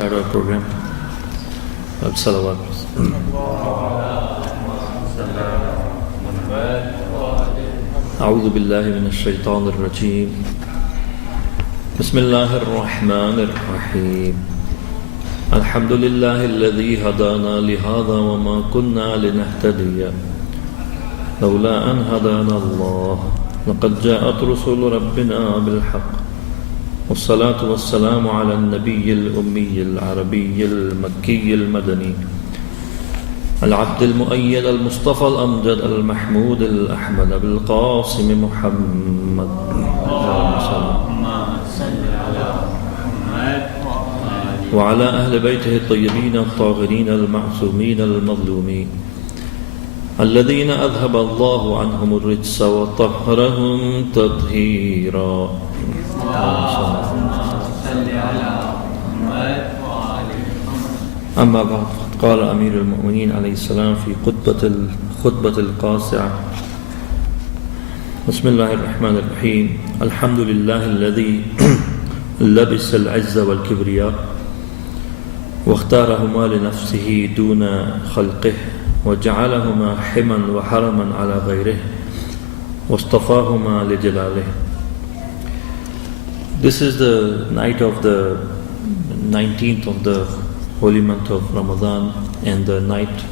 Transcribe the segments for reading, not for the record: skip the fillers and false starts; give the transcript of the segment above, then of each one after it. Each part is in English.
Start our program. Salawat. أعوذ بالله من الشيطان الرجيم. بسم الله الرحمن الرحيم. الحمد لله الذي هدانا لهذا وما كنا لنهتدي لولا أن هدانا الله لقد جاءت رسل ربنا بالحق والصلاة والسلام على النبي الأمي العربي المكي المدني العبد المؤيد المصطفى الأمجد المحمود الأحمد بالقاسم محمد. وعلى أهل بيته الطيبين الطاهرين المعصومين المظلومين الذين أذهب الله عنهم الرجس وطهرهم تطهيرا. أما بعد، قال أمير المؤمنين عليه السلام في خطبة القاصعة: بسم الله الرحمن الرحيم. الحمد لله الذي لبس العز والكبرياء واختارهما لنفسه دون خلقه وجعلهما حما وحرما على غيره واصطفاهما لجلاله. This is the night of the 19th of the holy month of Ramadan, and the night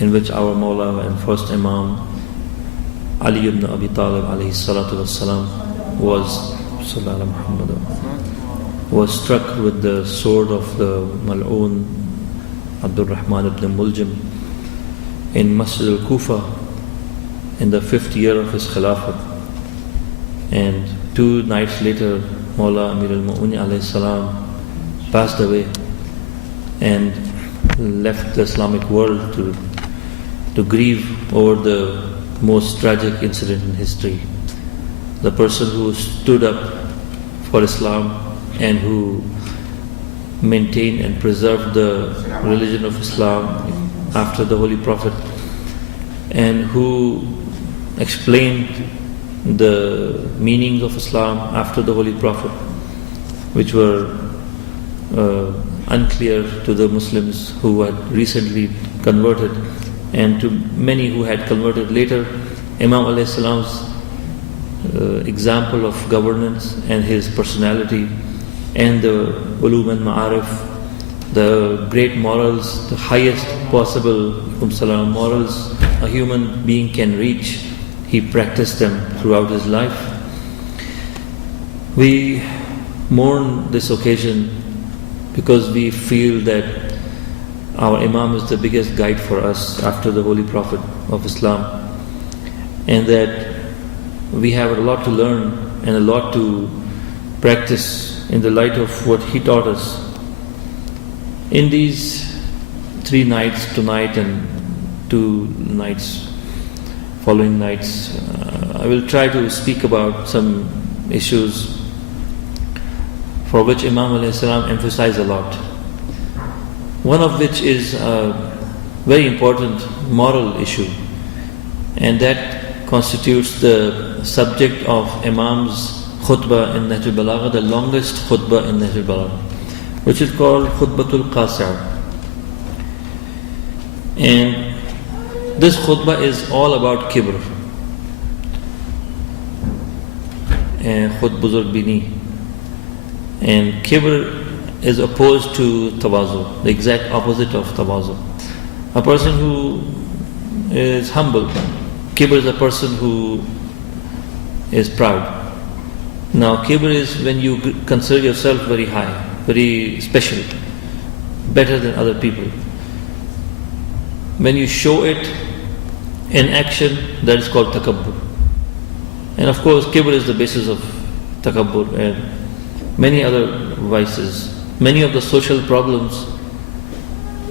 in which our Maulana and first Imam Ali ibn Abi Talib alayhi salatu wassalam was struck with the sword of the Mal'oon Abdul Rahman ibn Muljim in Masjid al-Kufa in the 5th year of his Khilafat. And 2 nights later, Maula Amir al-Mu'minin alayhi salam passed away and left the Islamic world to grieve over the most tragic incident in history. The person who stood up for Islam and who maintained and preserved the religion of Islam after the Holy Prophet, and who explained the meanings of Islam after the Holy Prophet, which were unclear to the Muslims who had recently converted, and to many who had converted later. Imam alayhi salam's example of governance and his personality and the ulum and ma'arif, the great morals, the highest possible morals a human being can reach, he practiced them throughout his life. We mourn this occasion because we feel that our Imam is the biggest guide for us after the Holy Prophet of Islam, and that we have a lot to learn and a lot to practice in the light of what he taught us. In these 3 nights, tonight and 2 nights, following nights, I will try to speak about some issues for which Imam alayhi salam emphasized a lot. One of which is a very important moral issue, and that constitutes the subject of Imam's khutbah in Nahj al-Balagha, the longest khutbah in Nahj al-Balagha, which is called Khutbatul Qasi'ah. And this khutbah is all about kibr and khud buzurg bini. And kibr is opposed to tawazu, the exact opposite of tawazu. A person who is humble. Kibr is a person who is proud. Now kibr is when you consider yourself very high, very special, better than other people. When you show it in action, that is called takabbur. And of course, kibr is the basis of takabbur and many other vices. Many of the social problems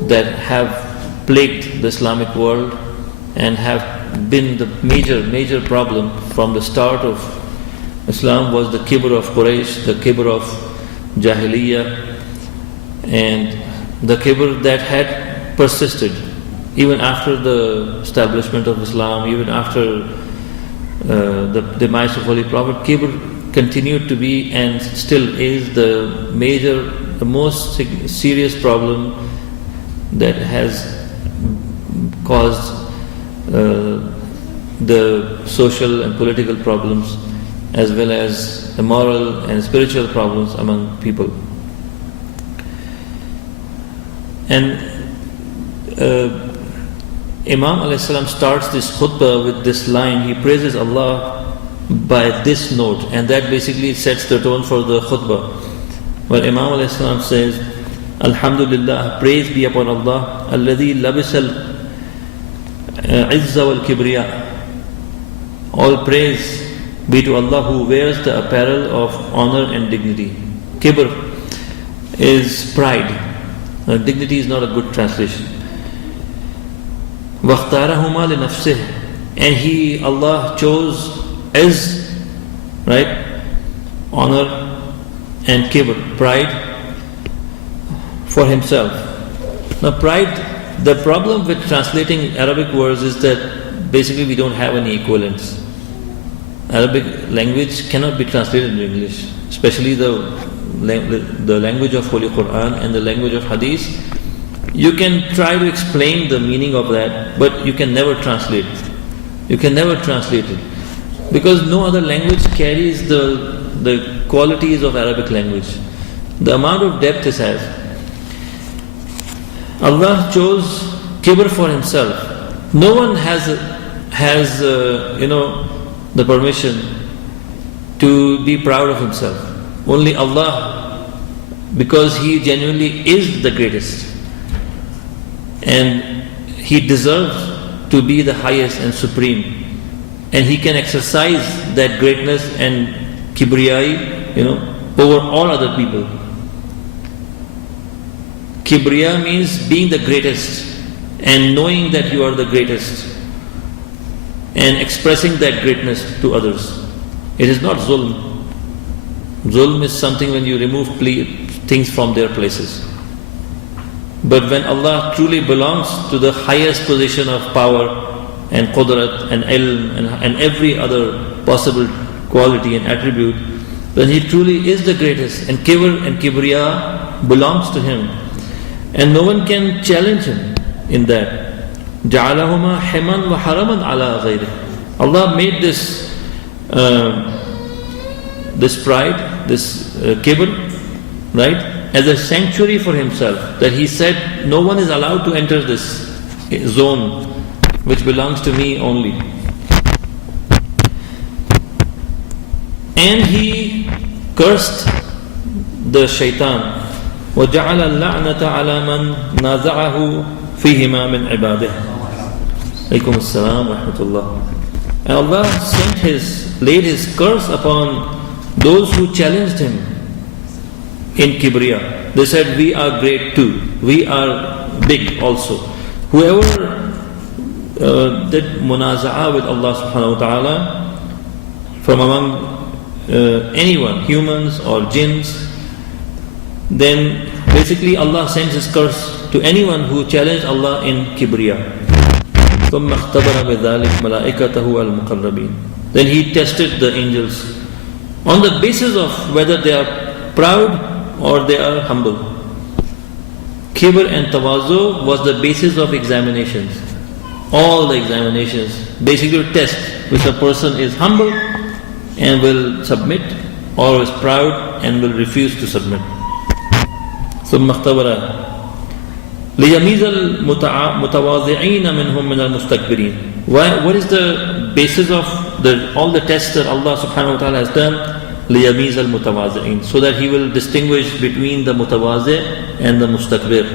that have plagued the Islamic world and have been the major problem from the start of Islam was the kibr of Quraysh, the kibr of Jahiliyyah, and the kibr that had persisted even after the establishment of Islam, even after the demise of Holy Prophet. Kibr continued to be and still is the major the most serious problem that has caused the social and political problems, as well as the moral and spiritual problems among people. And Imam a.s. starts this khutbah with this line. He praises Allah by this note, and that basically sets the tone for the khutbah. Where Imam a.s. says, Alhamdulillah, praise be upon Allah, alladhi labisal izza wal kibriya. All praise be to Allah who wears the apparel of honor and dignity. Kibr is pride. Dignity is not a good translation. وَاخْتَارَهُمَا لِنَفْسِهِ. And Allah chose izz, right? Honor and kibr, pride, for Himself. Now pride, the problem with translating Arabic words is that basically we don't have any equivalents. Arabic language cannot be translated into English, especially the language of Holy Quran and the language of Hadith. You can try to explain the meaning of that, but you can never translate it. You can never translate it, because no other language carries the qualities of Arabic language, the amount of depth it has. Allah chose kibr for Himself. No one has the permission to be proud of himself. Only Allah, because He genuinely is the greatest, and He deserves to be the highest and supreme, and He can exercise that greatness and kibriyai, over all other people. Kibriya means being the greatest and knowing that you are the greatest and expressing that greatness to others. It is not zulm. Zulm is something when you remove things from their places. But when Allah truly belongs to the highest position of power and qudrat and ilm and every other possible quality and attribute, then He truly is the greatest, and kibr and kibriya belongs to Him, and no one can challenge Him in that. جَعَلَهُمَا حِمًا وَحَرَمًا عَلَى غَيْرِهِ. Allah made this pride, this kibr, right, as a sanctuary for Himself, that He said, no one is allowed to enter this zone which belongs to me only. And He cursed the shaitan. وَجَعَلَ اللَّعْنَةَ عَلَى مَنْ نَازَعَهُ فِيهِمَا مِنْ عِبَادِهِ. Alaykum as-salam wa rahmatullah. And Allah laid His curse upon those who challenged Him in kibriya. They said, we are great too, we are big also. Whoever did munaza'ah with Allah subhanahu wa ta'ala from among anyone, humans or jinns, then basically Allah sends His curse to anyone who challenged Allah in kibriya. ثُمَّ اخْتَبَرَ بِذَلِكَ مَلَائِكَتَهُ الْمُقَرَّبِينَ. Then He tested the angels on the basis of whether they are proud or they are humble. Kibr and tawazu was the basis of examinations. All the examinations basically test if a person is humble and will submit, or is proud and will refuse to submit. ثُمَّ اخْتَبَرَ لِيَمِيزَ الْمُتَوَاضِعِينَ مِنْهُمْ مِنَ الْمُسْتَكْبِرِينَ. What is the basis of all the tests that Allah subhanahu wa ta'ala has done? لِيَمِيزَ الْمُتَوَاضِعِينَ, so that He will distinguish between the mutawazi' and the mustakbir.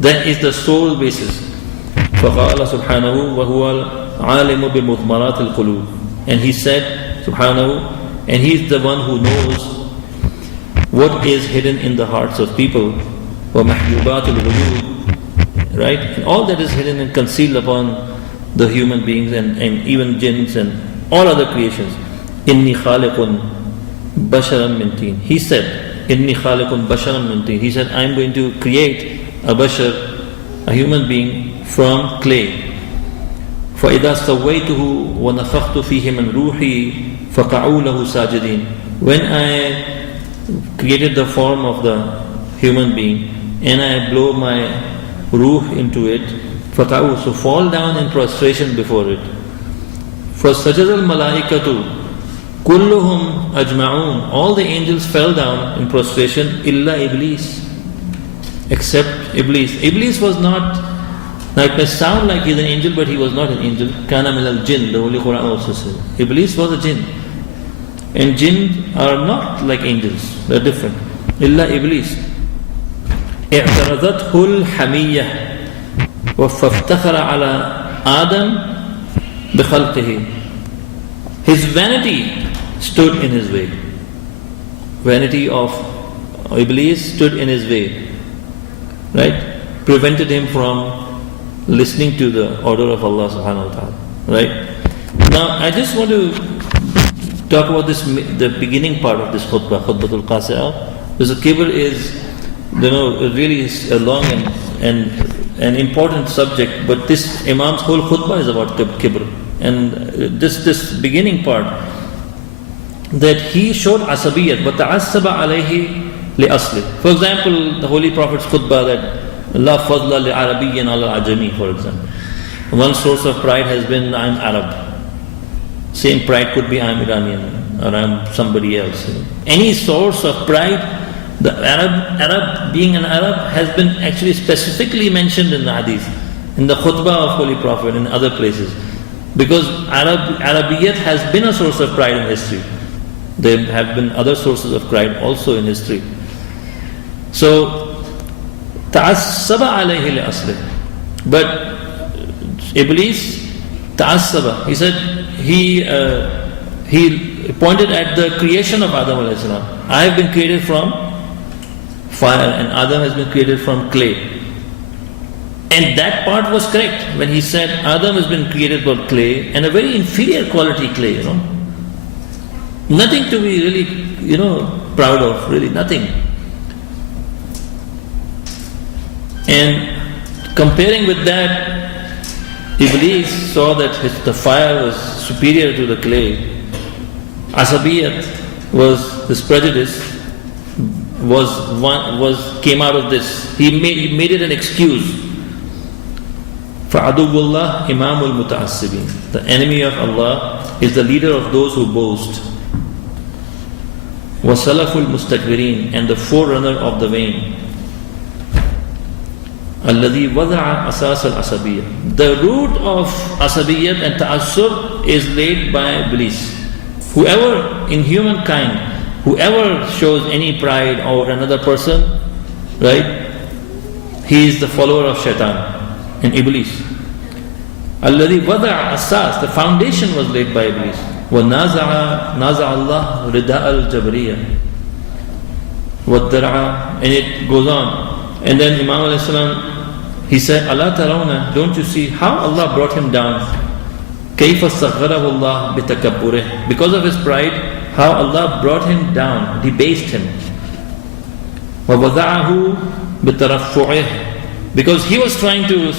That is the sole basis. فَقَالَ سُبْحَانَهُ وَهُوَ الْعَالِمُ بِمُضْمَرَاتِ الْقُلُوبِ. And He said, subhanahu, and He is the one who knows what is hidden in the hearts of people. وَمَحْجُوبَاتِ الْغُيُوبِ. Right? And all that is hidden and concealed upon the human beings and even jinns and all other creations. إِنِّي خَالِقٌ بَشَرًا مِنْ طِينٍ. He said, إِنِّي خَالِقٌ بَشَرًا مِنْ طِينٍ. He said, I am going to create a bashar, a human being from clay. فَإِذَا سَوَّيْتُهُ وَنَفَخْتُ فِيهِ مِنْ رُوحِي فَقَعُوا لَهُ سَاجِدِينَ. When I created the form of the human being, and I blow my ruh into it, فَقَعُوا, so fall down in prostration before it. فَسَجَدَ الْمَلَائِكَةُ كُلُّهُمْ أَجْمَعُونَ, all the angels fell down in prostration, إِلَّا Iblis, except Iblis. Iblis was not, now it may sound like he's an angel, but he was not an angel. كَانَ مِنَ الْجِنِّ, the Holy Quran also says. Iblis was a jinn. And jinn are not like angels, they're different. إِلَّا Iblis. اعترضته الحمية وفافتخر على آدم بخلقه. His vanity stood in his way. Vanity of Iblis stood in his way, right? Prevented him from listening to the order of Allah subhanahu wa ta'ala, right? Now I just want to talk about this, the beginning part of this khutbah, khutbatul qasi'ah. Because the kibr is, really is a long and an important subject, but this Imam's whole khutbah is about kibr. And this beginning part, that he showed asabiyat, but ta'assaba alayhi li asli. For example, the Holy Prophet's khutbah that la fadla li arabiyyin ala ajami, for example. One source of pride has been, I'm Arab. Same pride could be, I'm Iranian or I'm somebody else. Any source of pride, the Arab being an Arab has been actually specifically mentioned in the hadith, in the khutbah of Holy Prophet, in other places. Because Arabiyyat has been a source of pride in history. There have been other sources of pride also in history. So, ta'assaba alayhi li asli. But Iblis, ta'assaba, he said, he pointed at the creation of Adam alayhi salam. I have been created from fire and Adam has been created from clay. And that part was correct when he said Adam has been created from clay, and a very inferior quality clay, Nothing to be really, proud of, really nothing. And comparing with that, Iblis saw that the fire was superior to the clay. Asabiyat was, this prejudice came out of this. He made it an excuse. فَعَدُوُّ اللَّهِ إِمَامُ الْمُتَعَصِّبِينَ. The enemy of Allah is the leader of those who boast. وَسَلَفُ الْمُسْتَكْبِرِينَ, and the forerunner of the vain. الَّذِي وَضَعَ أَسَاسَ الْعَصَبِيَّةِ. The root of asabiyyat and ta'assub is laid by Iblis. Whoever in humankind, whoever shows any pride over another person, right, he is the follower of shaitan and Iblis. الَّذِي وَضَعَ أَسَاسَ, the foundation was laid by Iblis. وَنَازَعَ اللَّهُ رِدَاءَ الْجَبْرِيَّةِ وَالدَّرْعَ, and it goes on. And then Imam alayhi salam, he said, أَلَا تَرَوْنَ, don't you see how Allah brought him down? كَيْفَ صَغَّرَهُ اللَّهُ بِتَكَبُّرِهِ, because of his pride, how Allah brought him down, debased him. وَوَضَعَهُ بِتَرَفُّعِهِ, because he was trying to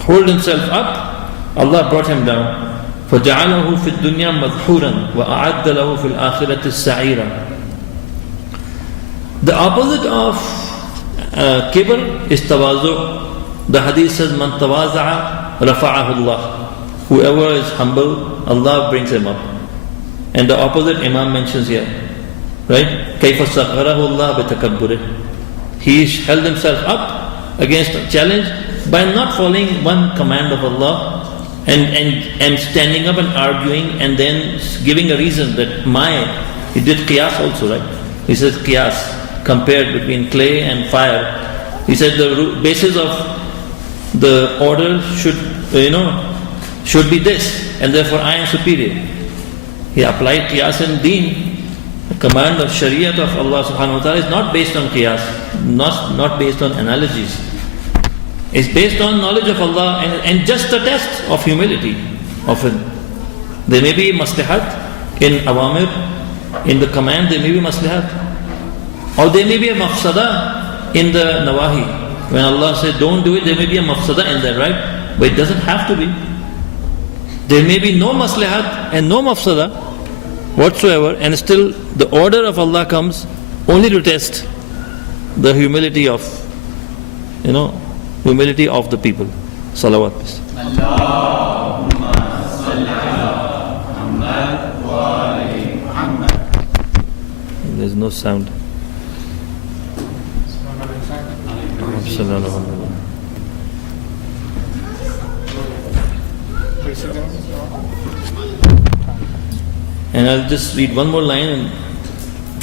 hold himself up, Allah brought him down. فَجَعَلَهُ فِي الدُّنْيَا مَذْحُورًا وَأَعَدَّ لَهُ فِي الْآخِرَةِ السَّعِيرًا. The opposite of kibr is tawazu'. The hadith says, مَنْ تَوَازَعَ رَفَعَهُ اللَّهُ. Whoever is humble, Allah brings him up. And the opposite Imam mentions here, right? كَيْفَ صَغَّرَهُ اللَّهُ بِتَكَبُّرِهِ. He held himself up against a challenge by not following one command of Allah and standing up and arguing and then giving a reason that he did qiyas also, right? He says qiyas, compared between clay and fire. He said the basis of the order should be this, and therefore I am superior. He applied qiyas in deen. The command of Shariat of Allah subhanahu wa ta'ala is not based on qiyas, not based on analogies. It's based on knowledge of Allah and just a test of humility. Often there may be maslahat in awamir, in the command there may be maslahat, or there may be a mafsada in the nawahi. When Allah says don't do it, there may be a mafsada in that, right? But it doesn't have to be. There may be no maslahat and no mafsada whatsoever, and still the order of Allah comes only to test the humility of, humility of the people. Salawat, please. Allahumma salli ala Muhammad wa ali Muhammad. There's no sound. And I'll just read one more line.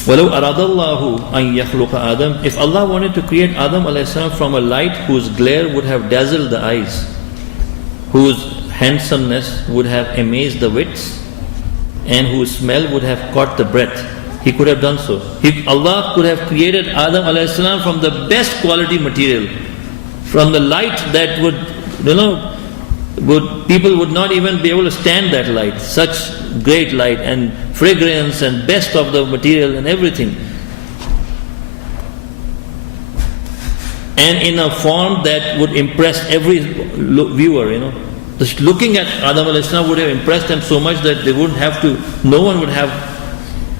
وَلَوْ أَرَادَ اللَّهُ أَن يَخْلُقَ آدَمَ. If Allah wanted to create Adam alayhi salam from a light whose glare would have dazzled the eyes, whose handsomeness would have amazed the wits, and whose smell would have caught the breath, He could have done so. Allah could have created Adam alayhi salam from the best quality material, from the light that would, people would not even be able to stand that light, such great light and fragrance and best of the material and everything. And in a form that would impress every viewer, Just looking at Adam alayhi salam would have impressed them so much that they wouldn't have to, no one would have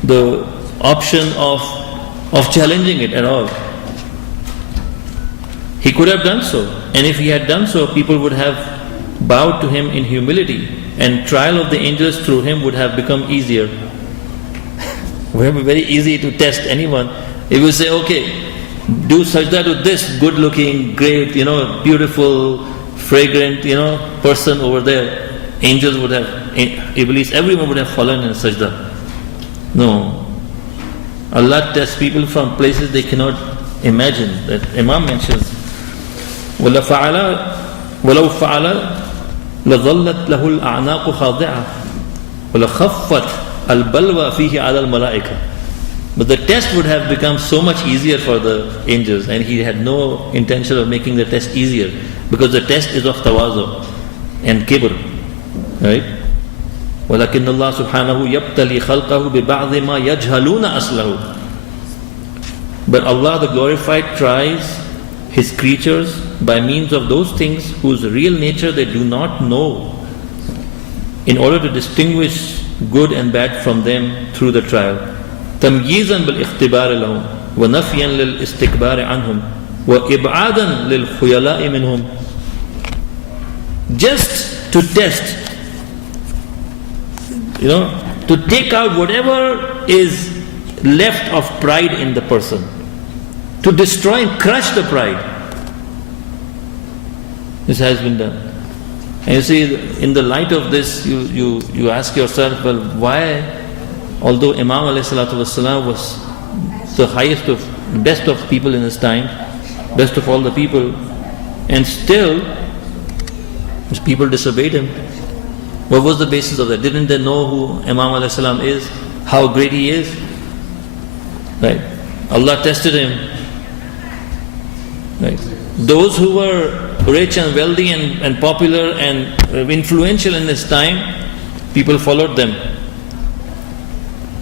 the option of challenging it at all. He could have done so, and if he had done so, people would have bowed to him in humility, and trial of the angels through him would have become easier. It would have been very easy to test anyone. If you say, okay, do sajda to this good looking, great, beautiful, fragrant, person over there, angels would have, Iblis, everyone would have fallen in sajda. No. Allah tests people from places they cannot imagine. That Imam mentions, وَلَوْ فَعَلَ لَظَلَّتْ لَهُ الْأَعْنَاقُ خَاضِعَةً وَلَخَفَّتْ الْبَلْوَى فِيهِ عَلَى الْمَلَائِكَةِ. But the test would have become so much easier for the angels, and he had no intention of making the test easier, because the test is of tawazu and kibr, right? وَلَكِنَّ اللَّهَ سُبْحَانَهُ يَبْتَلِي خَلْقَهُ بِبَعْضِ مَا يَجْهَلُونَ أَصْلَهُ. But Allah the glorified tries His creatures by means of those things whose real nature they do not know, in order to distinguish good and bad from them through the trial. تَمْيِيزًا بِالْإِخْتِبَارِ لَهُمْ وَنَفْيًا لِلْإِسْتِكْبَارِ عَنْهُمْ وَإِبْعَادًا لِلْخُيَلَاءِ مِنْهُمْ. Just to test, to take out whatever is left of pride in the person, to destroy and crush the pride. This has been done. And you see, in the light of this, you ask yourself, well, why, although Imam alayhi salatu wasalam was the highest of, best of people in his time, best of all the people, and still people disobeyed him? What was the basis of that? Didn't they know who Imam alayhi salam is, how great he is? Right? Allah tested him. Right? Those who were rich and wealthy and popular and influential in his time, people followed them.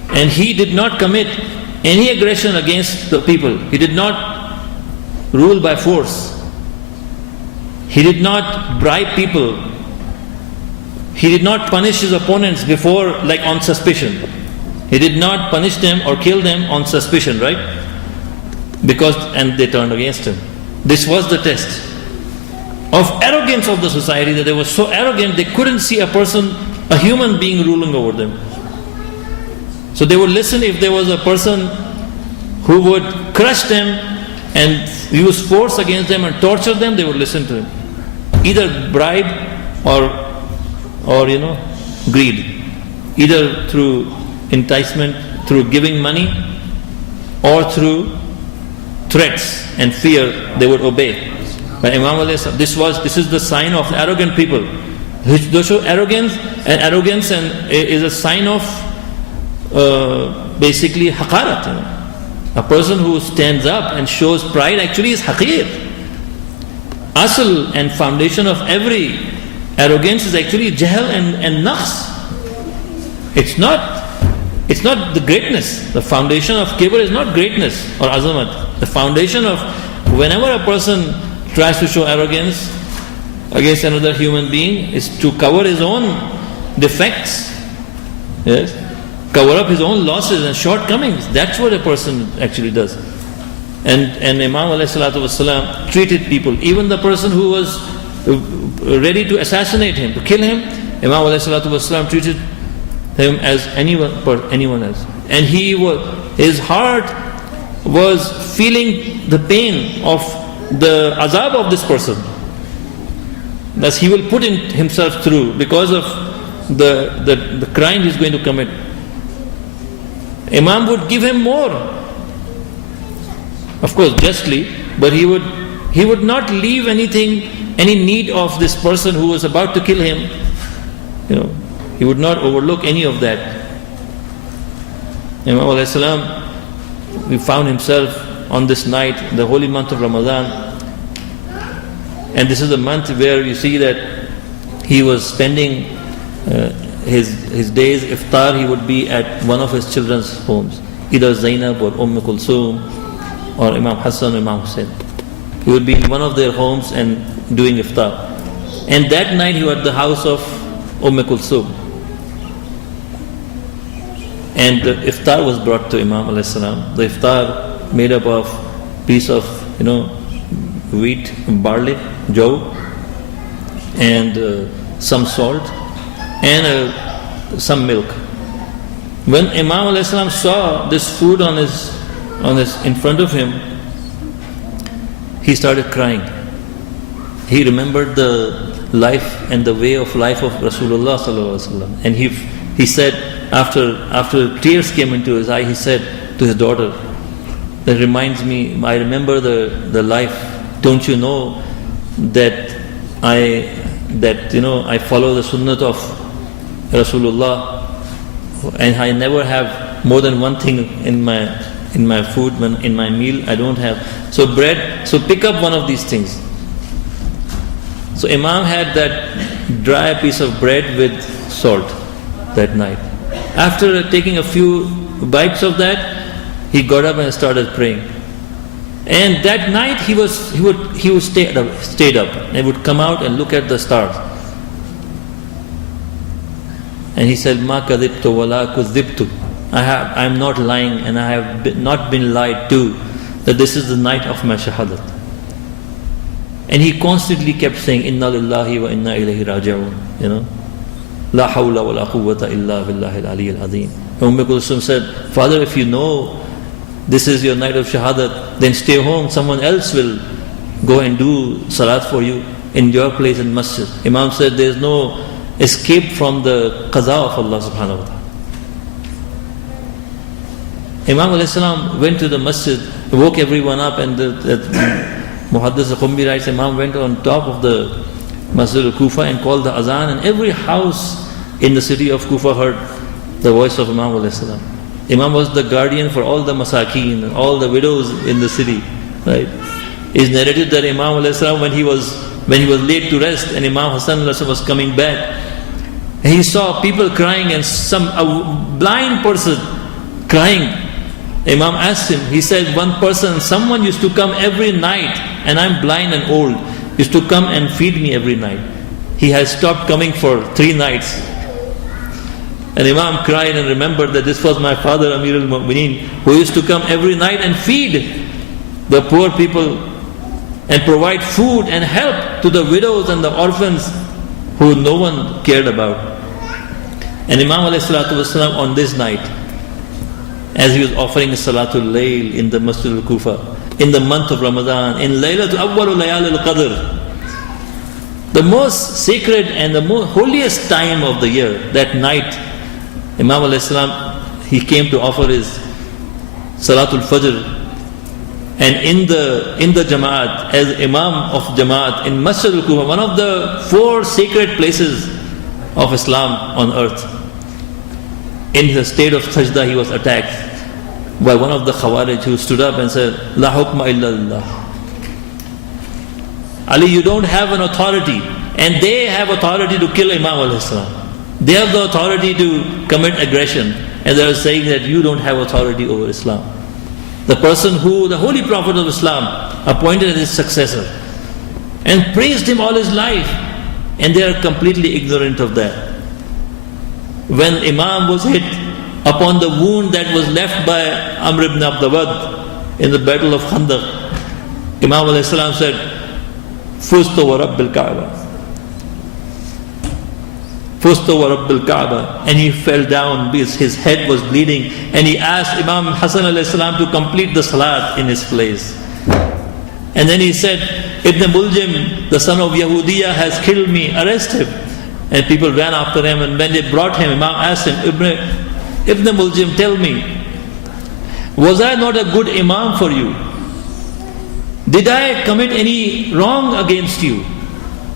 And he did not commit any aggression against the people. He did not rule by force. He did not bribe people. He did not punish his opponents before, like on suspicion. He did not punish them or kill them on suspicion, right? And they turned against him. This was the test of arrogance of the society, that they were so arrogant they couldn't see a person, a human being ruling over them. So they would listen if there was a person who would crush them and use force against them and torture them, they would listen to him. Either bribe or greed. Either through enticement, through giving money, or through threats and fear, they would obey. But Imam alayhi, this is the sign of arrogant people. They show arrogance is a sign of basically haqarat. A person who stands up and shows pride actually is haqir. Asl and foundation of every arrogance is actually jahl and naqs. It's not the greatness. The foundation of kibr is not greatness or azamat. The foundation of, whenever a person tries to show arrogance against another human being, is to cover his own defects. Yes? Cover up his own losses and shortcomings. That's what a person actually does. And Imam ﷺ treated people, even the person who was ready to assassinate him, to kill him, Imam ﷺ treated him as anyone else. And his heart was feeling the pain of the azab of this person, that he will put himself through because of the crime he's going to commit. Imam would give him more, of course justly, but he would not leave any need of this person who was about to kill him. He would not overlook any of that. Imam alayhi salam, we found himself on this night, the holy month of Ramadan, and this is the month where you see that he was spending his days iftar. He would be at one of his children's homes, either Zainab or Kulthum or Imam Hassan or Imam Hussein. He would be in one of their homes and doing iftar. And that night he was at the house of Kulthum. And the iftar was brought to Imam alayhi salam. The iftar made up of piece of wheat, barley, jow, and some salt, and some milk. When Imam alayhi salam saw this food in front of him, he started crying. He remembered the life and the way of life of Rasulullah sallallahu alaihi wasallam, and he said, after tears came into his eye, he said to his daughter, that reminds me, I remember the life. Don't you know that I follow the sunnah of Rasulullah, and I never have more than one thing in my food, in my meal I don't have. So bread, so pick up one of these things. So Imam had that dry piece of bread with salt that night. After taking a few bites of that, he got up and started praying. And that night he would stayed up and would come out and look at the stars. And he said, "Ma kadhibtu wala kuzdibtu." I am not lying, and I have not been lied to, that this is the night of my shahadat. And he constantly kept saying, "Inna lillahi wa inna ilayhi raji'un." La hawla wa la quwwata illa billahi al-ali al-azim. Kulthum said, "Father, if you know this is your night of shahadat, then stay home. Someone else will go and do salat for you in your place in masjid." Imam said, "There is no escape from the qaza of Allah subhanahu wa ta'ala." Imam alayhi salam went to the masjid, woke everyone up, and Muhaddis al-Qumbi writes, Imam went on top of the Masjid al-Kufa and called the azan, and every house in the city of Kufa heard the voice of Imam alayhi salam. Imam was the guardian for all the masakeen, all the widows in the city. Right? It's narrated that Imam alayhi salam, when he was laid to rest, and Imam Hassan alayhi salam was coming back, and he saw people crying, and a blind person crying. Imam asked him, he said, someone used to come every night, and I'm blind and old, used to come and feed me every night. He has stopped coming for 3 nights. And Imam cried and remembered that this was my father, Amir al-Mu'mineen, who used to come every night and feed the poor people and provide food and help to the widows and the orphans who no one cared about. And Imam alayhi salatu wasalam, on this night, as he was offering Salatul Layl in the Masjid al-Kufa, in the month of Ramadan, in Laylatul Awwal Layal al-Qadr, the most sacred and the most holiest time of the year, that night, Imam alayhi salam, he came to offer his Salatul Fajr, and in the Jamaat, as Imam of Jamaat in Masjid al-Kufa, one of the 4 sacred places of Islam on earth. In the state of sajda, he was attacked by one of the Khawarij, who stood up and said, "La hukma illa lillah." Ali, you don't have an authority, and they have authority to kill Imam alayhi salam. They have the authority to commit aggression, and they are saying that you don't have authority over Islam. The person who the Holy Prophet of Islam appointed as his successor and praised him all his life, and they are completely ignorant of that. When Imam was hit upon the wound that was left by Amr ibn Abdawad, in the battle of Khandaq, Imam alayhi salam said, Fustu wa Rabbil Kaaba. Fustu wa Rabbil Kaaba. And he fell down because his head was bleeding. And he asked Imam Hassan alayhi salam to complete the salat in his place. And then he said, Ibn Muljim, the son of Yahudiya, has killed me, arrest him. And people ran after him, and when they brought him, Imam asked him, Ibn Muljim, tell me, was I not a good Imam for you? Did I commit any wrong against you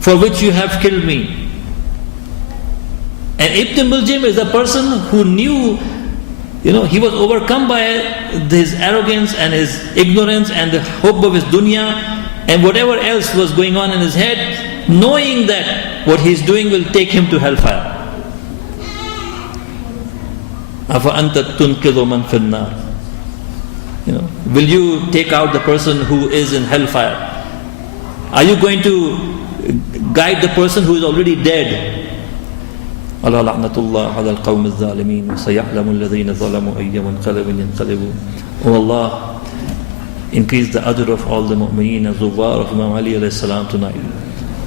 for which you have killed me? And Ibn Muljim is a person who knew, he was overcome by his arrogance and his ignorance and the hope of his dunya and whatever else was going on in his head, knowing that what he's doing will take him to hellfire. أَفَأَنْتَ تُنْقِذُ مَنْ فِي النَّارِ. Will you take out the person who is in hellfire? Are you going to guide the person who is already dead? أَلَا لَعْنَةُ اللَّهِ عَلَى الْقَوْمِ الظَّالِمِينَ وَسَيَعْلَمُ الَّذِينَ ظَلَمُوا أَيَّ مُنْقَلَبٍ يَنْقَلِبُونَ. O Allah, increase the ajr of all the mu'mineen and zuwar of Imam Ali alayhi salam tonight.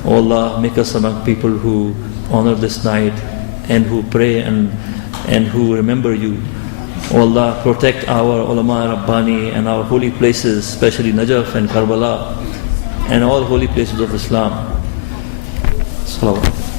O Allah, make us among people who honor this night and who pray and who remember you. O Allah, protect our ulama Rabbani and our holy places, especially Najaf and Karbala and all holy places of Islam. Salawat.